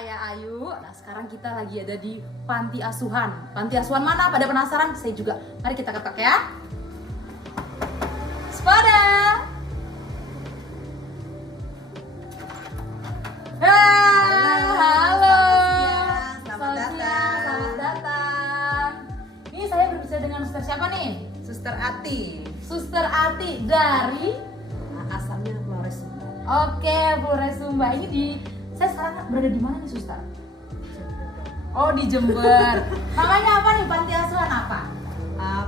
saya Ayu. Nah, sekarang kita lagi ada di panti asuhan. Panti asuhan mana? Pada penasaran? Saya juga. Mari kita ketok ya. Sepada. Halo. Selamat datang. Selamat datang. Ini saya berbicara dengan suster siapa nih? Suster Ati. Suster Ati dari Asalnya Flores Sumba. Oke, Flores Sumba. Ini di saya sekarang berada di mana nih, Suster? Oh, di Jember. Namanya apa nih? Panti asuhan apa?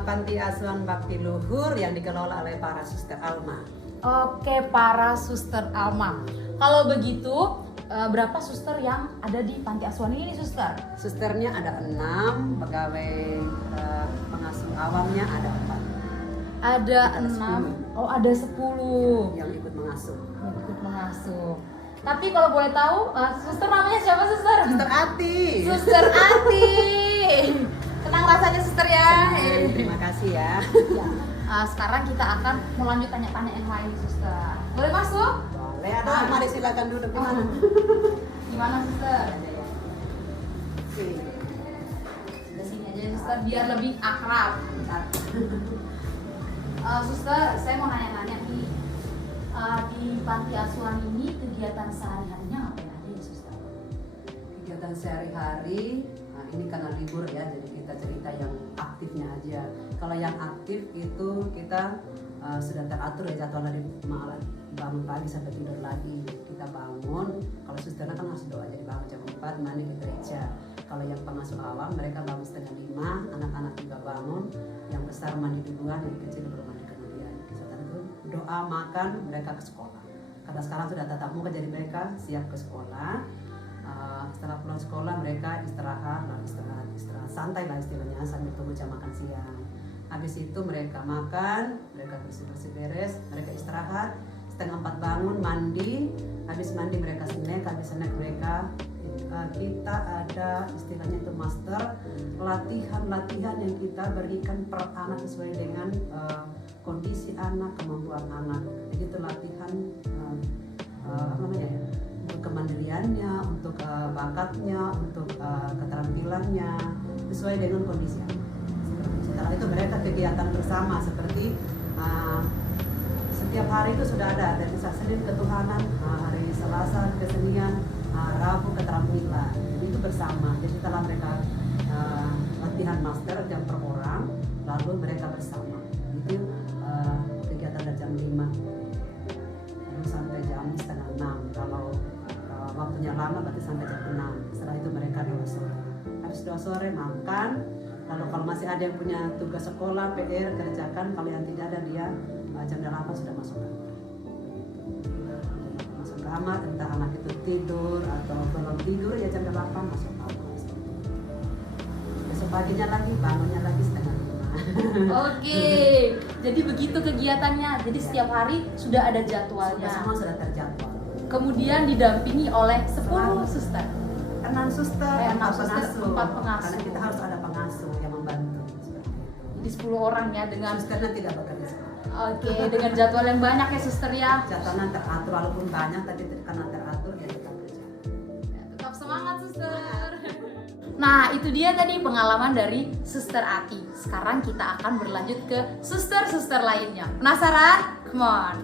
Panti asuhan Bakti Luhur yang dikelola oleh para suster Alma. Oke, para suster Alma. Kalau begitu, berapa suster yang ada di panti asuhan ini, Suster? Susternya ada 6, pegawai pengasuh awamnya ada 4. Ada 6. Oh, ada 10 yang ikut mengasuh. yang ikut mengasuh. Tapi kalau boleh tahu, suster namanya siapa, Suster? Suster Ati. Suster Ati. Tenang rasanya, Suster ya. Terima kasih ya. Ya. Sekarang kita akan melanjut tanya-tanya yang lain, Suster. Boleh masuk? Boleh, ada. Mari silakan duduk di mana? Gimana, Suster? Sini. Di sini aja, Suster, biar lebih akrab. Bentar. Suster, saya mau nanya-nanya nih. Di panti asuhan ini kegiatan sehari-harinya ngapain aja ya, Suster? Kegiatan sehari-hari, ini karena libur ya, jadi kita cerita yang aktifnya aja. Kalau yang aktif itu kita sudah teratur ya jadwal dari malam, bangun pagi sampai tidur lagi. Kita bangun, kalau susternya kan harus doa, jadi bangun jam 4 mandi ke gereja. Kalau yang pengasuh awam mereka bangun setengah 5, anak-anak juga bangun, yang besar mandi duluan, yang kecil baru mandi kemudian. Setelah itu doa, makan, mereka ke sekolah. Karena sekarang sudah tatap muka, jadi mereka siap ke sekolah. Setelah pulang sekolah mereka istirahat santai lah istilahnya sambil tunggu jam makan siang. Habis itu mereka makan, mereka bersih beres, mereka istirahat. Setengah 4 bangun mandi, habis mandi mereka snack, habis snack mereka kita ada istilahnya itu master latihan yang kita berikan per anak sesuai dengan kondisi anak, kemampuan anak. Begitu latihan apa namanya ya? Untuk kemandiriannya, untuk bakatnya, untuk keterampilannya sesuai dengan kondisi anak. Setelah itu mereka kegiatan bersama seperti setiap hari itu sudah ada dari Senin ketuhanan, hari Selasa kesenian, Rabu keterampilan. Itu bersama. Jadi setelah mereka latihan master jam per orang, lalu mereka bersama. Itu kegiatan dari jam 5 lalu sampai jam setengah 6. Kalau waktunya lama berarti sampai jam 6. Setelah itu mereka doa sore. Habis doa sore makan. Lalu kalau masih ada yang punya tugas sekolah, PR kerjakan. Kalau yang tidak ada dia jam 8 sudah masuk kamar. Masuk kamar, entah anak itu tidur atau belum tidur ya jam 8 masuk kamar. Besok paginya lagi bangunnya lagi setengah 5. Oke, jadi begitu kegiatannya. Jadi setiap hari sudah ada jadwalnya. Semua sudah terjadwal. Kemudian didampingi oleh 10 suster. 6 suster, 6 suster, 4 pengasuh. Karena kita harus ada pengasuh yang membantu. Jadi 10 orang ya dengan Susternya tidak bekerja. Oke, dengan jadwal yang banyak ya, Suster ya. Jadwalnya teratur, walaupun banyak tapi karena teratur ya tetap kerja. Ya, tetap semangat, Suster. Nah, itu dia tadi pengalaman dari Suster Ati. Sekarang kita akan berlanjut ke suster-suster lainnya. Penasaran? Come on.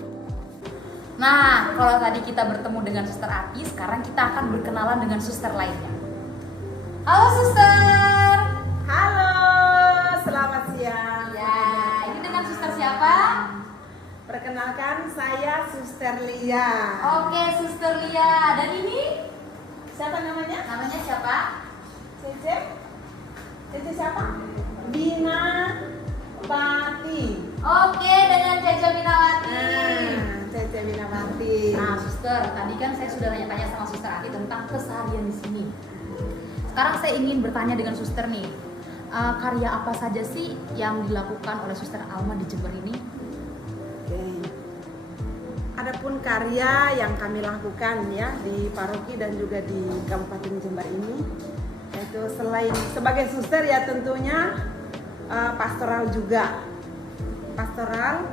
Nah, kalau tadi kita bertemu dengan Suster Ati, sekarang kita akan berkenalan dengan suster lainnya. Halo, Suster. Halo, selamat siang. Ya, ini dengan suster siapa? Perkenalkan, saya Suster Lia. Oke, Suster Lia. Dan ini Siapa namanya? namanya siapa? Cece? Cece siapa? Bina Pati. Oke, dengan Caca Minawati. Cece Bina Pati. Nah, Suster, tadi kan saya sudah tanya-tanya sama Suster Ati tentang keseharian di sini. Sekarang saya ingin bertanya dengan Suster nih, karya apa saja sih yang dilakukan oleh Suster Alma di Jember ini? Oke. Adapun karya yang kami lakukan ya di paroki dan juga di Kabupaten Jember ini, yaitu selain sebagai suster ya tentunya pastoral juga. Pastoral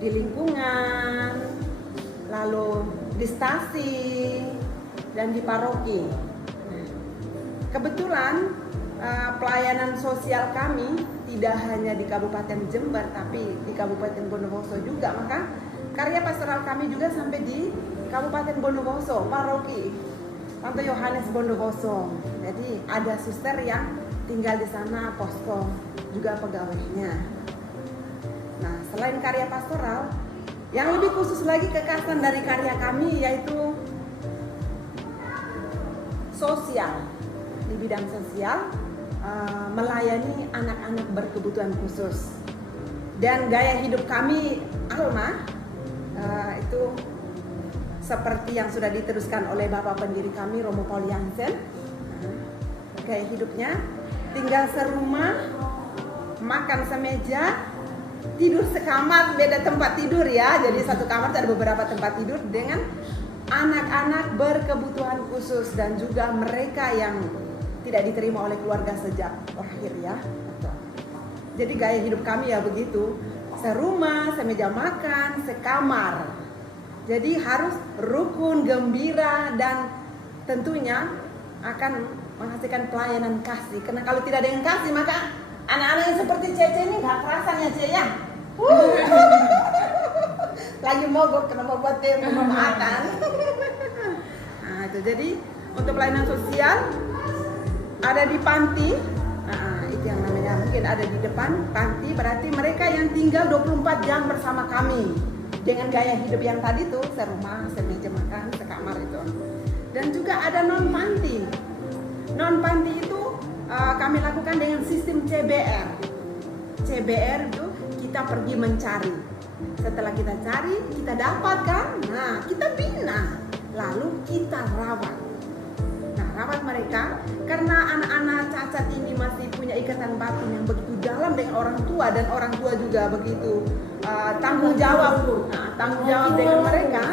di lingkungan, lalu di stasi, dan di paroki. Kebetulan pelayanan sosial kami tidak hanya di Kabupaten Jember tapi di Kabupaten Bondowoso juga, maka karya pastoral kami juga sampai di Kabupaten Bondowoso, paroki Santo Yohanes Bondowoso. Jadi ada suster yang tinggal di sana, posko juga pegawainya. Nah, selain karya pastoral, yang lebih khusus lagi kekasan dari karya kami yaitu sosial. Di bidang sosial, melayani anak-anak berkebutuhan khusus. Dan gaya hidup kami, Alma, itu seperti yang sudah diteruskan oleh Bapak pendiri kami, Romo Paul Jansen. Gaya hidupnya, tinggal serumah, makan semeja, tidur sekamar, beda tempat tidur ya. Jadi satu kamar ada beberapa tempat tidur dengan anak-anak berkebutuhan khusus dan juga mereka yang tidak diterima oleh keluarga sejak lahir ya. Jadi gaya hidup kami ya begitu, serumah, semeja makan, sekamar. Jadi harus rukun, gembira, dan tentunya akan menghasilkan pelayanan kasih. Karena kalau tidak ada yang kasih maka anak-anak yang seperti Cece ini gak kerasan ya Ce ya. Lagi mogok karena mau buat teh mau makan. Nah itu jadi untuk pelayanan sosial ada di panti, itu yang namanya mungkin ada di depan panti, berarti mereka yang tinggal 24 jam bersama kami dengan gaya hidup yang tadi tuh, serumah, semeja makan, sekamar itu. Dan juga ada non panti. Non panti itu kami lakukan dengan sistem CBR. CBR itu kita pergi mencari. Setelah kita cari, kita dapatkan, nah kita bina, lalu kita rawat. Rawat mereka karena anak-anak cacat ini masih punya ikatan batin yang begitu dalam dengan orang tua, dan orang tua juga begitu tanggung jawab dengan mereka.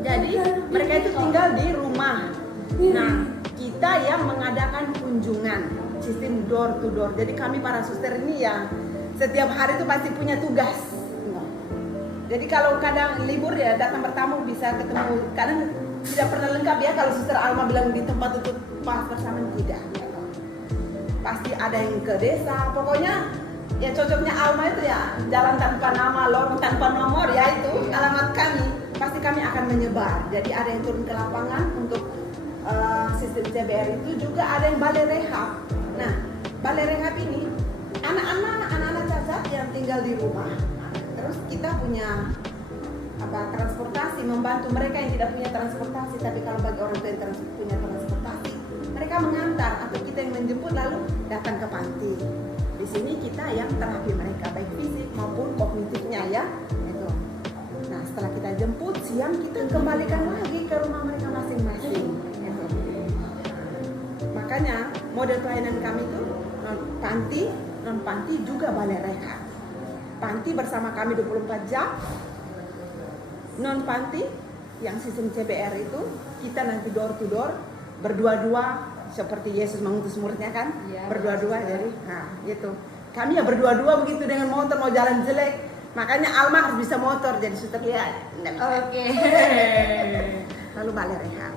Jadi mereka itu tinggal di rumah. Nah, kita yang mengadakan kunjungan, sistem door to door. Jadi kami para suster ini ya setiap hari itu pasti punya tugas. Jadi kalau kadang libur ya datang bertamu bisa ketemu, kadang tidak pernah lengkap ya kalau suster Alma bilang di tempat itu pas bersama, tidak. Pasti ada yang ke desa, pokoknya ya cocoknya Alma itu ya jalan tanpa nama, lorong tanpa nomor ya, itu alamat kami. Pasti kami akan menyebar. Jadi ada yang turun ke lapangan untuk sistem CBR itu, juga ada yang balai rehab. Nah, balai rehab ini anak-anak cacat yang tinggal di rumah. Terus kita punya transportasi, membantu mereka yang tidak punya transportasi. Tapi kalau bagi orang tua yang punya transportasi, mereka mengantar atau kita yang menjemput lalu datang ke panti. Di sini kita yang terapi mereka baik fisik maupun kognitifnya ya. Itu. Nah setelah kita jemput siang, kita kembalikan lagi ke rumah mereka masing-masing. Gitu. Makanya model pelayanan kami itu panti, non panti juga balai rehab. Panti bersama kami 24 jam. Non panti yang sistem CBR itu kita nanti door to door berdua-dua seperti Yesus mengutus muridnya kan, ya, berdua-dua. Jadi nah gitu kami ya berdua-dua begitu dengan motor, mau jalan jelek makanya Alma harus bisa motor jadi suster lihat. Oke. Lalu balai rehab.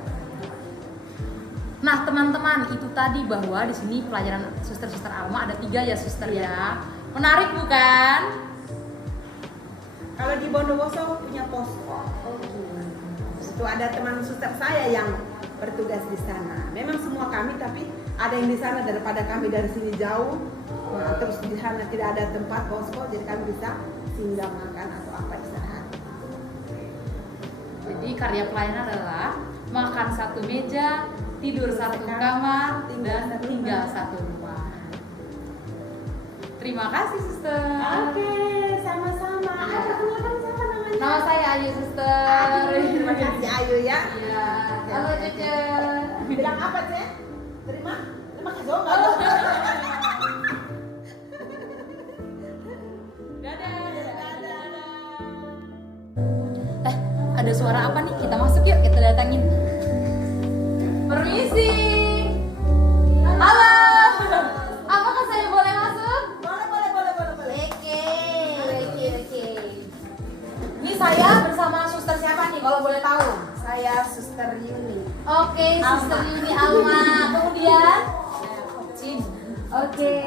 Nah teman-teman, itu tadi bahwa di sini pelajaran suster-suster Alma ada 3 ya suster ya. Menarik bukan? Kalau di Bondowoso punya posko. Itu ada teman suster saya yang bertugas di sana. Memang semua kami, tapi ada yang di sana daripada kami dari sini jauh. Nah, terus di sana tidak ada tempat posko, jadi kami bisa singgah makan atau apa istirahat. Jadi karya pelayanan adalah makan satu meja, tidur satu kamar, dan tinggal satu rumah. Terima kasih suster. Oke, sama-sama. Ada kenalkan siapa namanya? Nama saya Ayu suster. Terima kasih Ayu ya. Iya. Halo Cece. Bilang apa Ce? Terima kasih. Oh, ada suara apa nih? Kita masuk yuk, kita datangin. Permisi. Halo. Apakah saya boleh masuk? Boleh. Oke. Ini saya bersama suster siapa nih kalau boleh tahu? Saya Suster Yuni. Oke, ini Alma. Kemudian Oke,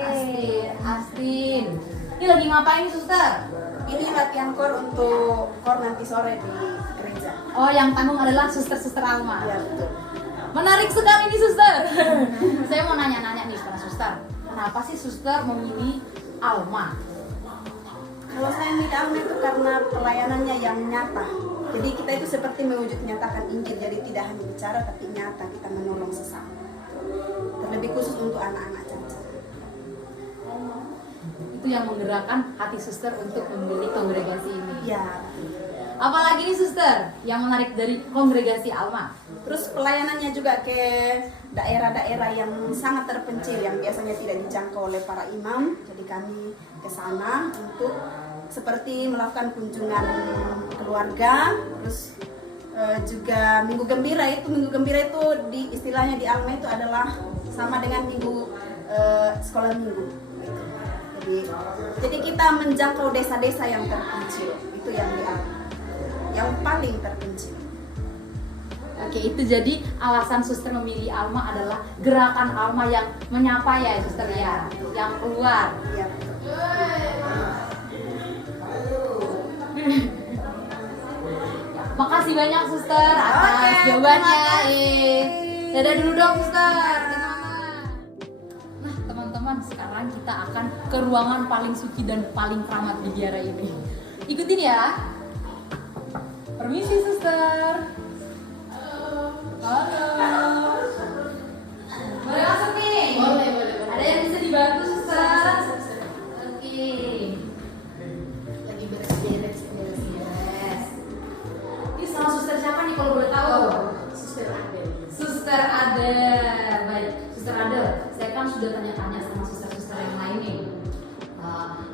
Astin. Ini lagi ngapain suster? Ini latihan kor untuk kor nanti sore di gereja. Oh, yang tanggung adalah suster Alma. Ya betul. Menarik sekali nih suster. Saya mau nanya-nanya nih kepada suster. Kenapa sih suster memilih Alma? Kalau saya milih Alma itu karena pelayanannya yang nyata. Jadi kita itu seperti mewujud nyatakan Injil. Jadi tidak hanya bicara tapi nyata kita menolong sesama. Terlebih khusus untuk anak-anak cacat. Itu yang menggerakkan hati suster untuk memilih kongregasi ini. Ya. Apalagi nih suster yang menarik dari kongregasi Alma? Terus pelayanannya juga ke daerah-daerah yang sangat terpencil yang biasanya tidak dijangkau oleh para imam. Jadi kami ke sana untuk seperti melakukan kunjungan keluarga, terus juga minggu gembira itu di istilahnya di Alma itu adalah sama dengan minggu sekolah minggu. Jadi kita menjangkau desa-desa yang terpencil, itu yang di Alma, yang paling terpencil. Oke, itu jadi alasan suster memilih Alma adalah gerakan Alma yang menyapa ya suster ya, yang keluar. Ya. Makasih banyak suster atas jawabannya. Dadah dulu dong suster. Nah teman-teman, sekarang kita akan ke ruangan paling suci dan paling keramat di biara ini. Ikutin ya. Permisi suster. Halo. Boleh masuk nih? Boleh. Ada yang bisa dibantu suster? Oke. Lagi beres-beres. Ini sama suster siapa nih kalau boleh tahu? Suster Adel. Baik, suster Adel. Saya kan sudah tanya-tanya sama suster-suster yang lain nih.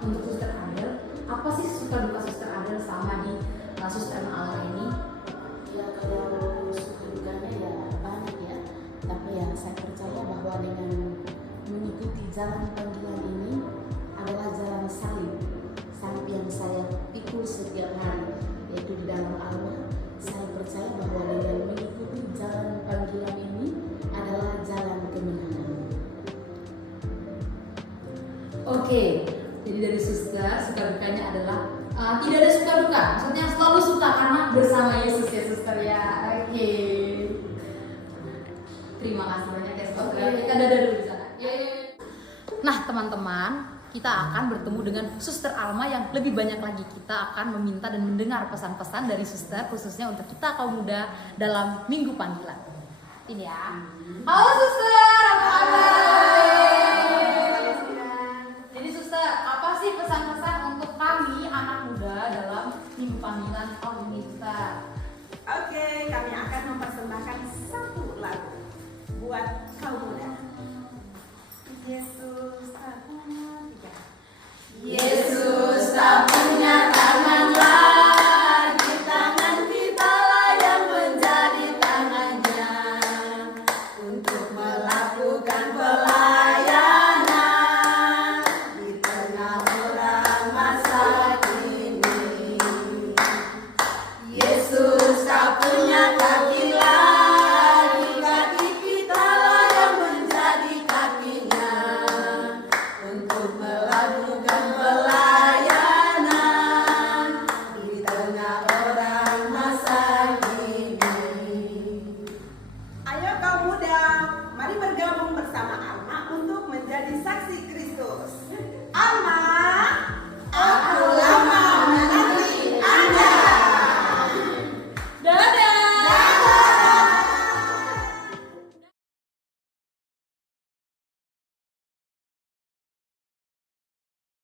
Untuk suster Adel, apa sih suka duka suster Adel sama di suster Ma'ala ini? Ya kalau suka dukanya ya banyak ya, tapi ya saya percaya bahwa dengan mengikuti jalan panggilan ini adalah jalan salib yang saya pikul setiap hari, yaitu di dalam Alma. Saya percaya bahwa dengan mengikuti jalan panggilan ini adalah jalan kemenangan. Oke, jadi dari suster suka dukanya adalah tidak ada suka duka, maksudnya selalu suka karena bersama Yesus ya suster ya. Oke. Terima kasih banyak ya suster. Kita dadah dulu di sana. Nah teman-teman, kita akan bertemu dengan suster Alma yang lebih banyak lagi. Kita akan meminta dan mendengar pesan-pesan dari suster khususnya untuk kita kaum muda dalam minggu panggilan. Ini ya. Halo suster, apa kabar? Jadi suster, apa sih pesan-pesan untuk kami anak muda dalam minggu panggilan tahun ini suster? Oke, kami akan mempersembahkan satu lagu buat kaum muda. Yesus tak punya tiga. Yesus tak punya tangan lagi, tangan kita lah yang menjadi tangannya untuk melakukan pelayanan di tengah orang masa kini. Yesus tak punya kaki lagi, kaki kita lah yang menjadi kakinya untuk melakukan pelayanan di tengah orang masa kini. Ayo kaum muda, mari bergabung bersama Alma untuk menjadi saksi Kristus.